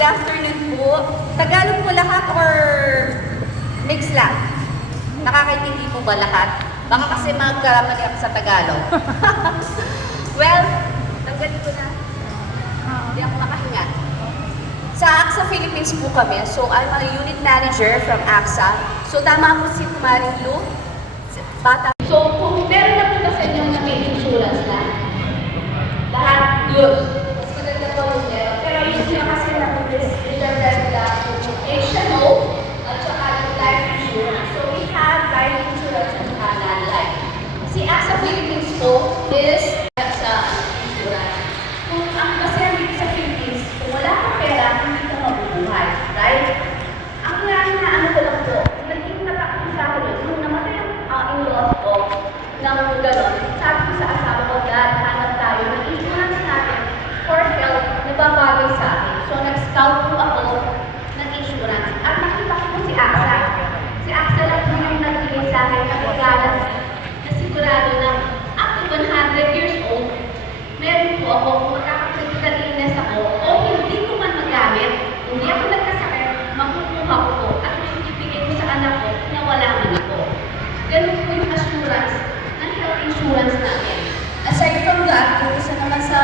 Good afternoon po. Tagalog po lahat or mix lang? Nakakaintindi po ba lahat? Baka kasi magkaramali ako sa Tagalog. Well, tanggalin ko na. Hindi ako makahinga. Sa AXA Philippines po kami. So, I'm a unit manager from AXA. So, tama po si Maring Lu. Bata. So, kung meron na po na sa inyo na may insurance na, lahat, good. Mas maganda po yung meron. Pero yun siya kasi na-reserve lang yung HMO at saka yung life insurance. So, we have life insurance at saka non-life. Si AXA Philippines po is sa insurance. Kung ang basehan dito sa Philippines, kung wala kang pera, hindi ka mabubuhay. Right? Ang na ano ko lang po, naging natakot sa akin yun, nung namatay ang in-laws ko ng gano'n, sabi ko sa asawa ko, Dad, hanap tayo ng insurance natin for health na babagay sa akin. So, nag-scout po ako ng insurance. At nakita ko po si AXA. Si AXA lang po yung nagbigay sa akin ng igalan na sigurado na up to 100 years old, meron po ako, kung magkakapagkakal illness ako, o hindi ko man magamit, hindi ako nagkasakit, makukuha ko po at ibibigay ko sa anak ko na wala man ako. Ganun po yung assurance ng health insurance natin. Aside from that, kung isa naman sa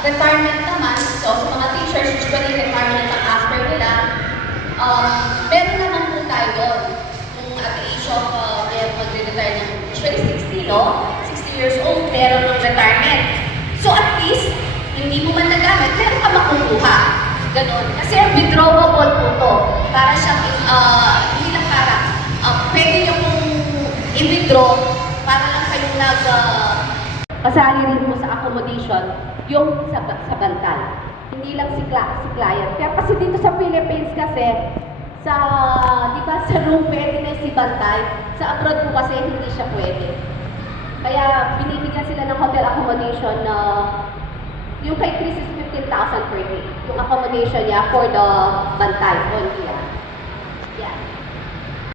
retirement naman, so sa mga teachers, usually retirement ang after nila, meron naman po tayo doon. Kung at the age of mag-retire ng usually 60, no? 60 years old, meron ng retirement. So at least, hindi mo man nagamit, meron ka makukuha. Ganon. Kasi withdrawable po to. Para siyang, hindi lang para, pwede nyo kong i-withdraw para lang kayong kasali rin po sa accommodation yung sa bantal. Hindi lang si client. Kaya kasi dito sa Philippines kasi, di ba sa room pwede na si bantay. Sa abroad po kasi hindi siya pwede. Kaya binibigyan sila ng hotel accommodation na yung kay Chris is 15,000 per day. Yung accommodation niya for the bantay only.